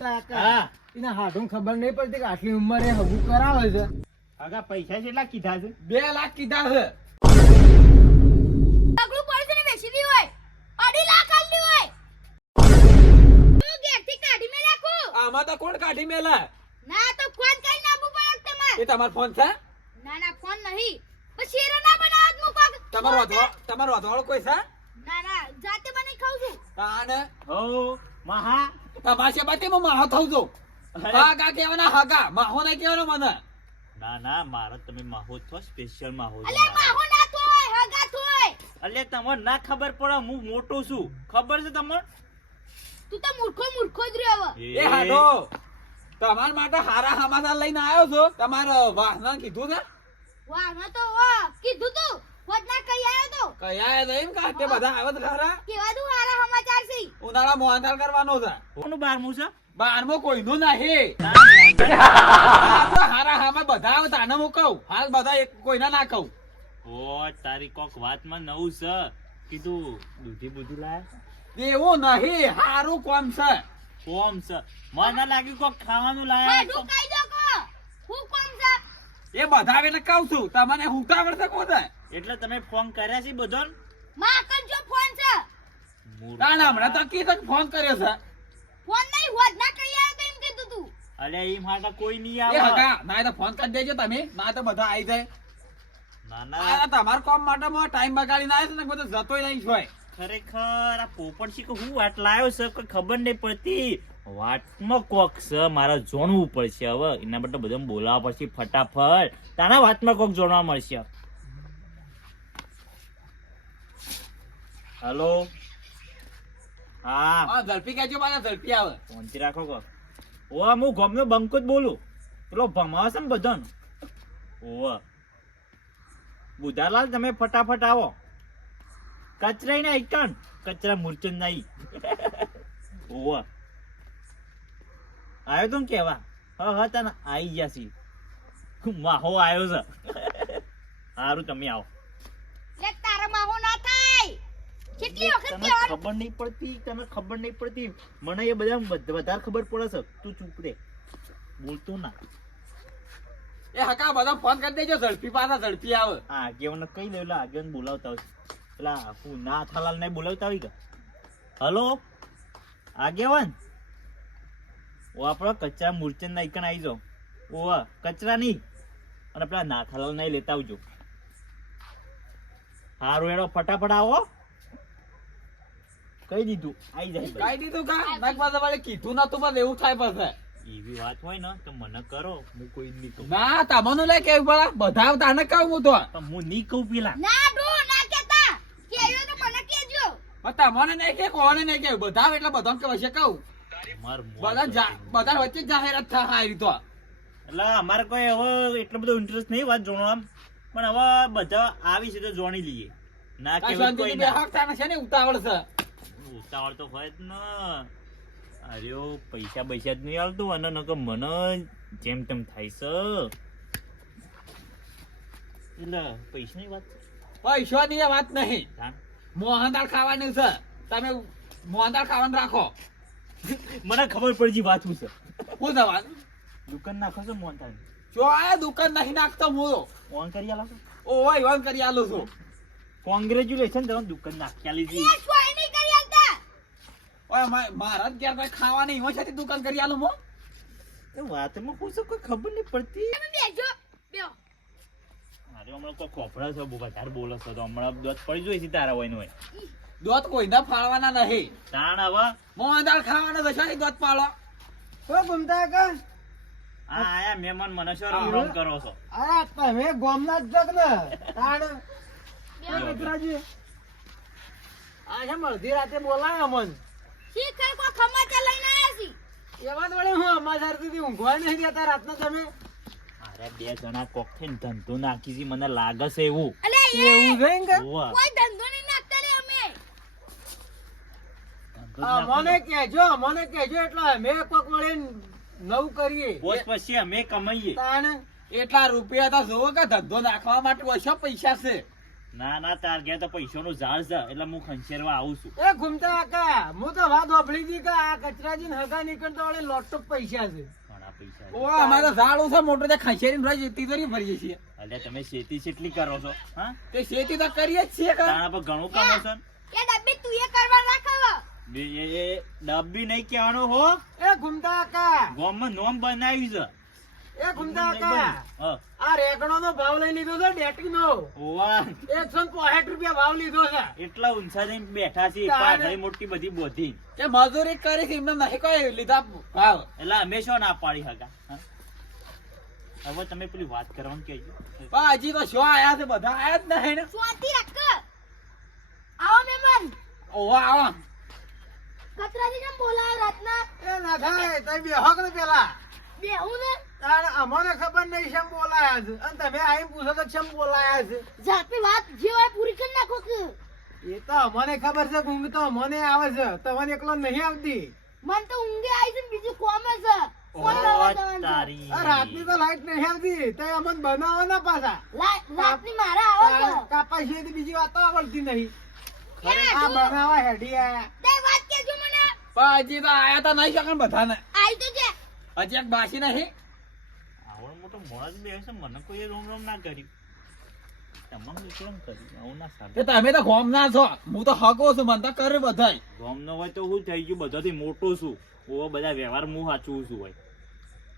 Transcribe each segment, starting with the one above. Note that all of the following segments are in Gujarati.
હા એને હાથું ખબર નહીં પડતી કે આટલી ઉંમરે હગું કરાવે છે. આગા પૈસા કેટલા કીધા છે? 2 લાખ કીધા છે. પગલું પડશે ને વેચી હોય 2.5 લાખ આલી હોય તું ઘેરથી કાઢી મે રાખો. આમાં તો કોણ કાઢી મેલા? ના તો ફોન કરી નાખું પડે તમાર. એ તમારો ફોન છે? ના ફોન નહીં. પછી શેરો ના બનાવત મુ પગ. તમારો વાળો કોઈ છે? ના જાતે બની ખાઉં છું. તાને હો મહા તમાશે બાતે હું માહો થઉં છું. હાગા કહેવાના હાગા, માહો નહીં કહેવાનો મને. ના મારો તમે માહો છો, સ્પેશિયલ માહો છો અલે માહો ના થોય હગા થોય. અલે તમને ના ખબર પડે હું મોટો છું, ખબર છે તમને? તું તો મૂર્ખો જ રહ્યો હવે. એ હાડો તમાર માટે હારા સમાચાર લઈને આવ્યો છો. તમારો વાહન કીધું છે? વાહ ના તો વાહ કીધું તું વદના કઈ આયો તો કયા તો એમ કાતે બધા આવે તો ખરા. કેવા દુ હારા સમાચાર છે. ઉનાળા મોહનથાળ કરવાનો છે. કોનું 12મું છે? 12મો કોઈનું નહીં. હારા હામાં બધા આવે તાને હું કહું. હાલ બધા એક કોઈના ના કહું. ઓ તારી કોક વાતમાં નવું છે કીધું. દૂધી બુધી લાયા એવું નહીં, હારું કોમ છે. કોમ છે? મને લાગ્યું કોક ખાવાનું હા લાયા ઢુકાઈ દો કો હું કોમ છે. એ બધા એટલે કહું છું તમને હુંકાવડ છે કોને? એટલે તમે ફોન કર્યા છે બધો? માં કરજો ફોન છે. તાણ હમણાં તો કીધું ફોન કર્યો છે. ફોન નહીં વદના કઈ આયો તો એમ કીધું તું. અલે એ માટે કોઈ નહીં એ આવે. હગા ના તો ફોન કરી દેજો તમે, ના તો બધા આવી જાય. ના આ તમારા કામ માટે ટાઈમ બગાડીને આવ્યો છે ને બધો જતોય નહીં હોય. ખરેખર આ પોપટશી કે હું વાટ લાવ્યો છે કોઈ ખબર નહીં પડતી. વાતમાં કોક છે, મારે જોણવું પડશે હવે. એના માટે બધા બોલાવવા પડશે ફટાફટ. તારા વાતમાં કોક જોણવા મળશે. હેલો હા હા ઝડપી કહેજો, પાછા ઝડપી આવે. પહોંચી રાખો કો. ઓ હું ગમનો બંકો જ બોલું. પેલો ભમાવે છે ને બધાને. ઓવા બુધાલાલ તમે ફટાફટ આવો. કચરાઈ ના એકન કચરા મૂર્છન નહીં. ઓવા આવ્યો તો ને કેવા? હા તને આવી જશે. માહો આવ્યો છે. સારું તમે આવો. લે તારા માહો ના થાય. કેટલી વખત તને કહેવાનું. ખબર નહીં પડતી, તને ખબર નહીં પડતી. મને એ બધા વધારે ખબર પડે છે. તું ચૂપ રે, બોલતો ના. એ હકા બધા ફોન કરી દેજો, ઝડપી પાછા ઝડપી આવે. હા આગેવાને કહી દે એટલે આગેવાન બોલાવતા હોય. પેલા હું ના થાલાલ ને બોલાવતા હોય કે. હલો આગેવાન, ઓ આપણો કચરા મૂર્છન ના ઈકન આવી જાઓ. ઓ કચરા નહીં અને પેલા નાથાલાલ ને લેતા આવજો. હારું એનો ફટાફટ આવો. કહી દીધું આવી જાય. કાઈ દીધું કા નાક પાછા વાળે કીધું નતું પણ એવું થાય પાછા. એવી વાત હોય ને તો મને કરો, હું કોઈ નહીં કહું. ના તમને લે કેવું પડે, બધા તાને કહું હું તો. પણ હું નહીં કહું પેલા. ના ડો ના કેતા. કેયો તો મને કેજો. તમને નહીં કે કોને નહીં કે બધા એટલે બધાને કે વચ્ચે કહું. માર મોં બધા વચ્ચે જ જાહેરાત થાય હારી તો. એટલે અમારે કોઈ હવે એટલો બધો ઇન્ટરેસ્ટ નહીં વાત જોણવામાં, પણ હવે બધા આવી છે તો જોણી લઈએ. ના કે કોઈ ના બેહક તાને છે ને ઉતાવળ છે. ઉતાવળ તો હોય જ ને. અરે પૈસા જ નહીં આવતું અને નકર મને જેમ તેમ થાય છે. એટલે પૈસાની વાત છે. પૈસાની વાત નહીં, જાણ. મોહનદાળ ખાવાનું છે. તમે મોહનદાળ ખાવાનું રાખો. મને ખબર પડી વાત શું છે. શું થવાનું? દુકાન નાખો છો મોન થાય જો આ દુકાન નહીં નાખતો હું. ઓન કરી આલો છો. ઓય ઓન કરી આલું છું. કોંગ્રેચ્યુલેશન, તમે દુકાન નાખી લીધી. એ સોય નહીં કરી આલતા. ઓય મારા ઘેર કોઈ ખાવાની ઈમાં દુકાન કરી આલું હું. એ વાતમાં કોઈ શું કોઈ ખબર નહીં પડતી. તમે બેજો બેઓ. અરે હમણાં કોઈ ખોફડા છે, બહુ વધારે બોલો છો તો હમણાં દોત પડી જોઈ છે તારા હોય હોય. દોત કોઈના ફાળવાના નહીં. તાણ હવે મોહનદાળ ખાવાનો તો છે દોત પાડો. ઓ ગુમતા કા આ આયા મહેમાન મને શું રમ કરો છો? આ તમે ગોમના જ જગ ને તાણ મિત્રાજી આ છે મળધી રાતે બોલાય અમન. શીખર કો ખમાચા લઈને આયા છી. એવા વળે હું અમાર સુધી ઊંઘવા નહીં દેતા રાતના તમે. અરે બે જણા કોક થઈને ધંધો નાખી છે મને લાગે છે એવું. અલે એવું છે કે ઓવા. કોઈ ધંધો નહીં નાખતા રે અમે. ધંધો જ મને કહેજો એટલે અમે કોક વળે નવું કરીએ. બોસ પછી અમે કમાઈએ. તાણ એટલા રૂપિયા તો જોવો કે ધંધો નાખવા માટે ઓછા પૈસા છે. ના ના તાર ઘેર તો પૈસાનું ઝાડ છે એટલે હું ખંચેરવા આવું છું. એ ઘૂમતા કાકા હું તો વાત વાપરી હતી કે આ કચરાજી હગા નીકળતો વળે લોટોપ પૈસા છે. ઘણા પૈસા છે. ઓવા અમારે ઝાડ છે મોટો તે ખંચેરીને રહી તિજોરી ભરીએ છીએ. અલ્યા તમે શેતી કેટલી કરો છો? હા તે શેતી તો કરીએ જ છીએ કા. તાણા પર ઘણું કામ છે ને? એ ડબ્બી તું એ કરવા રાખો. એ ડબ્બી નહીં કહેવાનો હો. એ ઘૂમતા કાકા ગામમાં નોમ બનાવ્યું છે. એ ઘૂમતા કાકા હા. આ રેગણો નો ભાવ લઈ લીધો છે ડેટી નો ઓવા 165 ભાવ લીધો છે. એટલા ઊંચા જઈને બેઠા છે તારે. પાઘડી મોટી બધી બોધી. કે મજૂરી કરી છે એમને નહીં કોઈ લીધા ભાવ. એટલે અમે શું ના પાડી હગા? હા? હવે તમે પેલી વાત કરવાનું કહેજો. પણ હજી તો શું આયા છે બધા આયા જ નહીં ને. શાંતિ રાખ. આવો મહેમાન. ઓવા આવા કચરાજી કેમ બોલાય રાતના? એ ના થાય તઈ બેહો કે પેલા બેહું ને તાણ અમને ખબર નહીં શેમ બોલાયા છે અને તમે આવીને પૂછો તો શેમ બોલાયા છે. જાતની વાત જે હોય પૂરી કરી નાખો કે. એ તો અમને ખબર છે કે ઊંઘ તો મને આવે છે તમને એકલો નહીં આવતી. મન તો ઊંઘે આવી છે ને બીજું કોમે છે. કોણ ઓ લાવવા જવાનું છે? તારી. આ રાતની તો લાઈટ નહીં આવતી તઈ અમને બનાવો ના પાછા. રાતની મારે આવે છે. કાપા છે તો બીજી વાત તો આવડતી નહીં. એ આ આટલું. બનાવા હેડી આયા તે વાત કેજો મને. પણ હજી તો આયા તો નહીં શકન બધાને. આઈ તો છે. હજી એક બાસી નહીં. આવડો મોટો મોણસ બે છે મને કોઈ રોમ રોમ ના કર્યું. તમામ કેમ કર્યું? આવું ના સારું. તે તમે તો ગોમ ના છો હું તો હકો છું મને તો કરે બધાય. ગામનો હોય તો હું થઈ ગયું બધાથી મોટો છું. ઓ બધા વ્યવહાર હું સાચું છું હોય.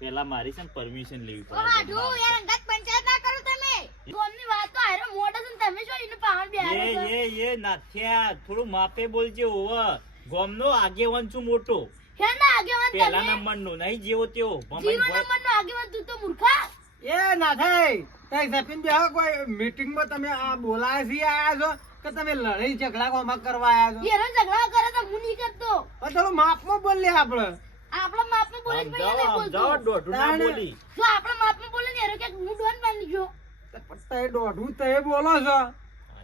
પેલા મારી છે ને પરમિશન લેવી ઓ આઢું પડે. યાર અંગત પંચાયત ના કરો તમે. ગોમની વાત તો હારો મોઢા છે ને તમે શું એને પાવન બેહાડો છો? એ નાથ્યા થોડું માપે બોલજે. ઓવ ગામનો આગેવાન છું મોટો. હેના આગેવાન પેલા તમે? નંબરનો નહીં જેવો તેવો જીરો ભમાઈ ભોય. નંબરનો આગેવાન તું તો મૂર્ખા. એ ના થાય તઈ સપીન બેહો કોઈ મીટિંગ માં તમે આ બોલાય છે આયા છો કે તમે લડાઈ ઝઘડા કોમાં કરવા આયા છો. એનો ઝઘડા કરે તો હું નહીં કરતો. પણ થોડું માપમાં બોલ લે આપણે. આપણા માપમાં બોલે જ ભાઈ નહીં બોલતો. જાઓ દોઢું ના તાણે. બોલી. જો આપણા માપમાં બોલે ને એનો કે હું ડોન બાંધી ગયો. તઈ દોઢું તઈ બોલો છો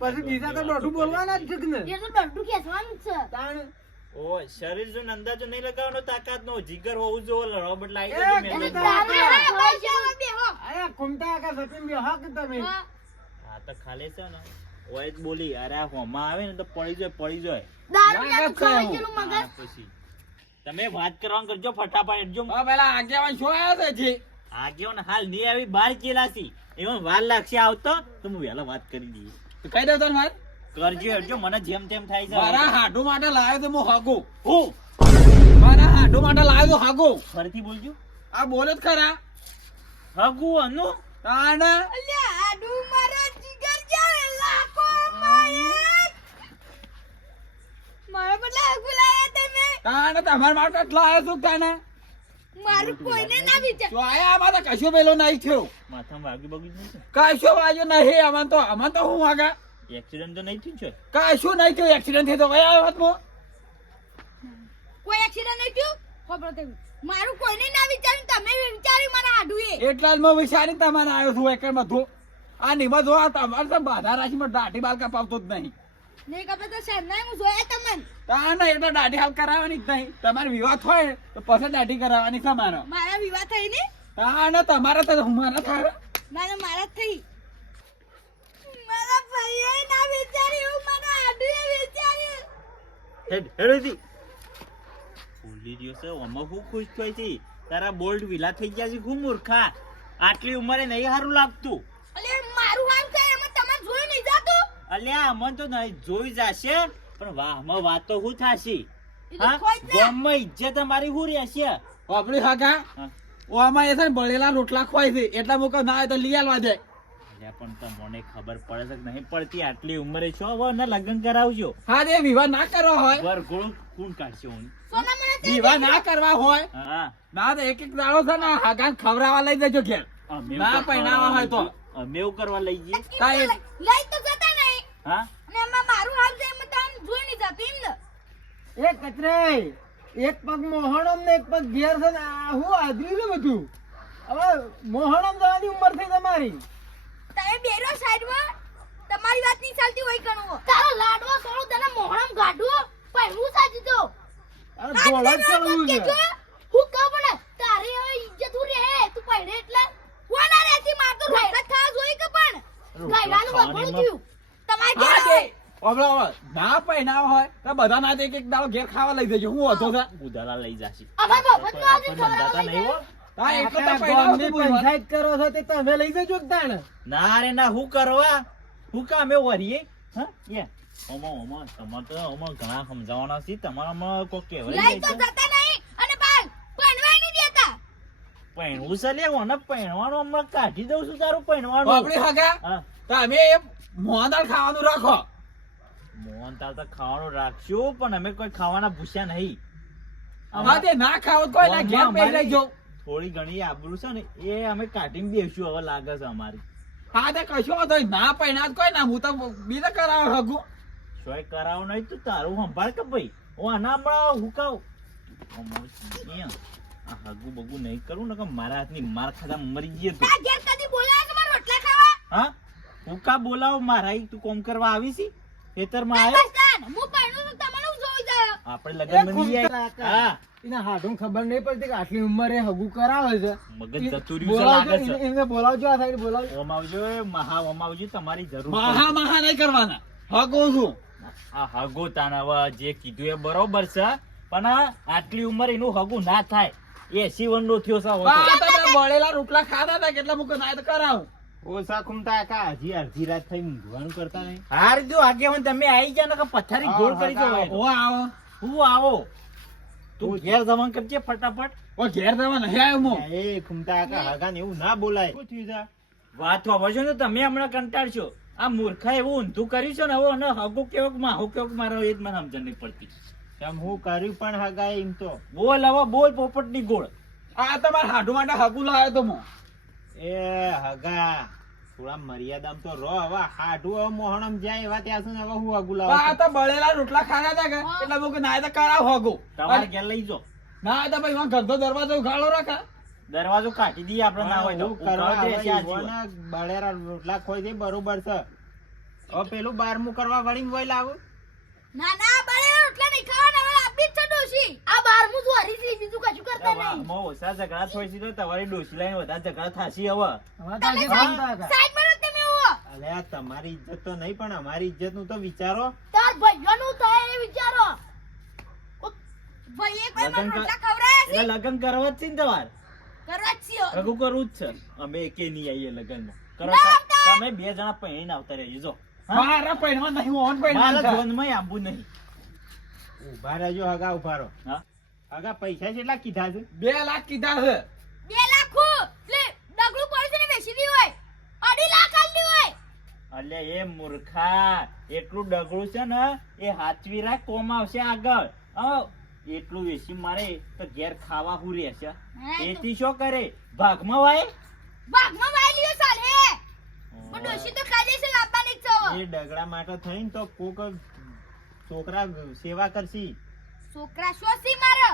પછી બીજા તો દોઢું બોલવાના જ છે ને. એ તો દંડું ખેંચવાનું જ છે. તાણ ઓ શરીર જો અંદાજો નહીં લગાવવાનો તાકાત નો જીગર હોવું જો લડો બદલાઈ એ જજો એટલે મેં. તારે હા, પૈસા બેહો. આયા કુમતા કા સપીન બેહો કે તમે. હા. હા તો ખાલી છે ને ઓય જ બોલી અરે આ હોમાં આવે ને તો પડી જાય. દારૂ લાગે પીવાનું છે ખવાઈ હું. ગયેલું મગજ. હા, પછી તમે વાત કરવાનું કરજો ફટાફટ એટલજો. હવે પેલા આગેવાન શું આયા છે જી. આગેવાન હાલ નહીં આવી બહાર કેલાસી એમાં વાર લાગશે આવતો તો હું વહેલા વાત કરી દઈએ. તો કહી દઉં તને વાત કરજો એટલજો મને જેમ તેમ થાય છે. મારા હાડુ માટે લાવ્યો તો હું હાગુ. હું મારા હાડુ માટે લાવ્યો તો હાગુ. ફરીથી બોલજો. આ બોલે જ ખરા. હગુ અનુ તાણ અલ્યા, આડું મારા જીગર જાય લાખોમાં એક. મારા બદલે આગું લાયા તમે. તાણ તમારા માટે જ લાવ્યો છું તાણે. મારું કોઈને ના વિચાર. તો આયા આમાં તો કશું પેલો નહીં થયો. માથામાં વાગી બગી નહીં છે? કશું વાગ્યો નહીં અમન તો હું વાગા. એક્સિડન્ટ તો નહીં થયું છે? કશું નહીં થયું એક્સિડન્ટ થઈ તો કયા વાતમાં. કોઈ એક્સિડન્ટ નહીં થયું? ખબર તેમ. મારું કોઈને ના વિચાર્યું તમે વિચાર્યું મારા આડુએ. એટલા જ મેં વિચારી તમારે આવ્યો છું એક બધું. આ નિમત જો આ તમારે તો બાધા રાખીમાં દાઢી બાલ કપાવતો જ નહીં. નહીં ખબર તો શરણાઈ હું જોયા તમને. તા ના એટલે દાઢી હાલ કરાવવાની જ નહીં. તમારે વિવાહ હોય તો પછી દાઢી કરાવવાની છે મારો. મારા વિવાહ થઈ ને? તા ના તમારે તો મારા થાય. મારા થઈ. મારા ભાઈએ ના વિચાર્યું મારા આડુએ વિચાર્યું. હેડોથી ભૂલી રહ્યો છે આમાં હું ખુશ થઈ છે. તારા બોલ્ડ વિલા થઈ ગયા છે ખૂબ મૂર્ખા. આટલી ઉંમરે નહીં સારું લાગતું. અલે મારું હાલ થાય એમાં તમારે જોઈ નહીં જાતું. અલ્યા અમન તો નહીં જોઈ જશે પણ વાહમાં વાતો શું થશે? એ તો હા ખોઈ જ ને. ગામમાં ઇજ્જત અમારી શું રહેશે? આપણી હાકા હા. ઓ આમાં એ છે ને બળેલા રોટલા ખવાય છે એટલા મૂકો ના હોય તો લઈ આલવા દે. અલ્યા પણ તમને ખબર પડે છે કે નહીં પડતી? આટલી ઉંમરે છો હવે ને લગ્ન કરાવજો. હા રે વિવાહ ના કરવા હોય વરઘોડું કોણ કાઢશે હું? સોના મને તે વિવાહ ના કરવા હોય હા ના તો એક દાડો છે ને હાગાન ખવડાવવા લઈ જજો ઘેર. અમે ના એવું પહેરાવા હોય તો. અમે એવું કરવા લઈ જઈએ. તા એ લઈ તો જતા નહીં. હા અને એમાં મારું હાલ છે એમાં તમે જોઈ નહીં જાતું એમ ને. એક કચરે એક પગ મોહણમ ને એક પગ ઘેર છે ને આ હું આદરી છે બધું. હવે મોહણમ જવાની ઉંમર થઈ તમારી. તમે બેરો સાઈડમાં તમારી વાત નહીં ચાલતી હોય કણો. તારો લાડવો સોળો તને મોહણમ ગાઢવો પણ હું સાચી તો. અરે બોલા જ કરવું છે. હું કહું પણ તારે હવે ઇજ્જત હું રહે તું પહેરે એટલે કોના રહેતી માર તો રોટલા ખાવા જોઈ કે પણ ગાયવાનું વખોડું થયું. ના પહેનાવ હોય તો બધા ના એક એક દાડો ઘેર ખાવા લઈ જજો હું હતો છે ઉધાલા લઈ જાશી અમાર મફતનું આજે આપણે બંધાતા નહીં હો. હા એટલો તો આખા પહેનાવ ગામની પંચાયત કરો છો તે તમે લઈ જજો કે તાણ ના રે ના હું કરવા હું કામે વરીએ હા યા ઓમો તમારે તો ઓમો ઘણા સમજાવવાના છે તમારામાં કોઈ કહેવાય લઈ તો જતા નહીં અને બાગ ભણવાય નહીં દેતા. પહેણવું છે લે ઓને પહેણવાનું હમણાં કાઢી દઉં છું તારું પહેણવાનું આપણે હગા હા તમે મોહનદાળ ખાવાનું રાખો મોહન તાર તો ખાવાનું રાખશું પણ અમે કોઈ ખાવાના ભૂસ્યા નહીં હા તે ના ખાવ તો કોઈ ના ઘેર મોહનમાં પહેરી લેજો થોડી ઘણી આબરૂ છે ને એ અમે કાઢીને બેસશું હવે લાગે છે અમારી હા તે કશો હતો ના પહેના તો કોઈ ના હું તો બીજે કરાવ હગું સોય કરાવ નહીં તું તારું સંભાળ કે ભાઈ હું આના હમણાં હુકાવ આ હગુ બગુ નહીં કરું ને કે મારા હાથની માર ખાધા મરી જઈએ તું તાર ઘેર કદી બોલાવે છે મારા રોટલા ખાવા? હા હુકા બોલાવો મારા ઈ તું કોમ કરવા આવી છી ખેતરમાં ના આવ્યો બસ તાન, હું ભણ્યું છું તમને હું જોઈ જાય. આપણે લગન બની જાય હા એના હાથું ખબર નહીં પડતી કે આટલી ઉંમરે હગું કરાવે છે મગજ જતું રહ્યું છે લાગે છે એને બોલાવજો આ સાઈડ બોલાવજો ઓમ આવજો ઓમ આવજો તમારી જરૂર મહા નહીં કરવાના હગો છું આ હગો તાન હવે જે કીધું એ બરોબર છે પણ આટલી ઉંમર એનું હગું ના થાય 80 વંડો થયો છે હવે તો. હા તમે બળેલા રોટલા ખાતા હતા કેટલા મૂકો ના તો કરાવ ઓછા ખુમતા કાકા હજી અડધી રાત થઈ ઊંઘવાનું કરતા નહીં હાર જો આગેવાન તમે આવી જા ને કે પથારી ગોળ કરી દો હવે. ઓ આવો હું આવો તું ઘેર જમણ કરજે ફટાફટ ઓ ઘેર જવા નહીં આવ્યો હું એ ખુમતા કાકા હગાને એવું ના બોલાય શું થયું છે? વાત વાપરશો ને તમે હમણાં કંટાળશો આ મૂર્ખા એવું ઊંધું કર્યું છે ને હવે અને હગો કેવોક માહો કેવોક મારો એ જ મને સમજણ નહીં પડતી તેમ હું કર્યું પણ હગાએ એમ તો બોલ હવે બોલ પોપટની ગોળ આ તમારા હાડુ માટે હગું લાવ્યો તો હું એ હગા થોડા મર્યાદામાં તો રહો હવે હાડું હવે મોહણમ જાય એવા ત્યાં સુધી હવે હું હગું આ લાવું તો બળેલા રોટલા ખાતા હતા કે એટલે મૂકો ના તો કરાવ હગું તમારે ઘેર લઈ જો ના તો ભાઈ ઘરનો દરવાજો ઉઘાડો રાખા દરવાજો કાઢી દઈએ આપણે ના હોય તો હું કરવા ઉઘાડો દેશે હવે આ જીવન. ઈવોના બળેરા રોટલા ખોઈ દે બરોબર છે હવે પેલું 12મું કરવા વળી વઈ લાવું ના ના બળેલા રોટલા નહીં ખાવાના, હવે આપી જ છે ડોશી. આ 12મું જો હરી છે, બીજું કશું કરતા નહીં. આમાં ઓછા ઝઘડા થોય છે તો તમારી ડોસી લાઈને વધારે ઝઘડા થાશી હવે હવે તો આજે તમે ખુમતા હતા. સાઈડમાં રહો તમે ઉભો. અલે આ તમારી ઇજ્જત તો નહીં પણ અમારી ઇજ્જત નું તો વિચારો તાર ભાઈઓનું થાય એ વિચારો. ભાઈએ કોઈ મને લગન રોટલા ખવડાયા છે? એટલે લગન કરવા જ છે ને તમારે કરવા જ છીએ. રઘુ કરવું જ છે અમે એકે નહીં આવીએ લગનમાં કરો ના આવતા. તમે બે જણા પહેરીને આવતા રહેજો જો મારા પૈણવા નહીં ઓન મારા પૈણવા જીવનમાં આંબુ નહીં ઉભા રહેજો હગા ઉભા રહો હા હગા પૈસા કેટલા કીધા છે 2 લાખ કીધા છે 2 લાખ લે ડગલું પડશે ને વેચી દી હોય 2.5 લાખ આલી હોય. એટલે એ મૂર્ખા એટલું ડગલું છે ને એ હાચવી રાખ કોમ આવશે આગળ એટલું વેચી મારે તો ઘેર ખાવા હું રહેશે એથી શું કરે ભાગમાં વાય ભાગમાં વાયલીઓ સાલે પણ ડોશી તો ખાઈ જશે લાવવાની જ છે હવે. એ ડગડા માટે થઈને તો કોક છોકરા સેવા કરશી છોકરા શોષી મારો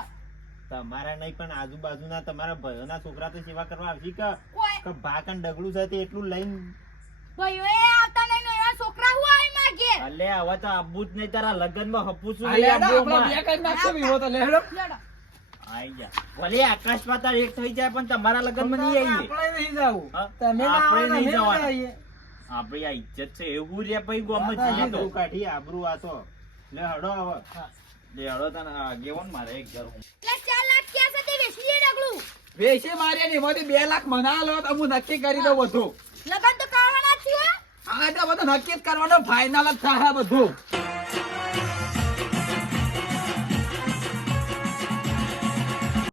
તમારા નહીં પણ આજુબાજુના તમારા ભાઈઓના છોકરા તો સેવા કરવા આવશે કે કોઈ કે ભાકન ડગલું છે તે એટલું લઈને ભાઈઓ એ આવતા નહીં ને એવા છોકરા હું આવી માગે. એટલે હવે તો આબુ જ નહીં તારા લગનમાં હપું છું આ લેડો આપણે બે કઈ નાખશે વિવો તો લેડો લેડો. આઈ જા ભલે આકાશ પાતાળ એક થઈ જાય પણ તમારા લગનમાં નહીં આવીએ આપણે નહીં જાવું. હા? તમે ના આવો આપણે ને નહીં અમે ના જવાના. આવીએ. આપડી આ ઇજ્જત છે એવું રે પછી ગોમ જ જઈએ તો આબરૂ કાઢી આબરૂ આ તો લે હડો હવે લે હળો તને આગેવાન મારે એક ઘર હું લે 4 લાખ ક્યાં છે તે વેચી દે ડગલું. વેચી માર્યા ને એમાંથી 2 લાખ મના લો તો હું નક્કી કરી દઉં બધું લગન તો કરવાના જ છીએ. હા તો બધું નક્કી જ કરવાનો ફાઇનલ જ થાય બધું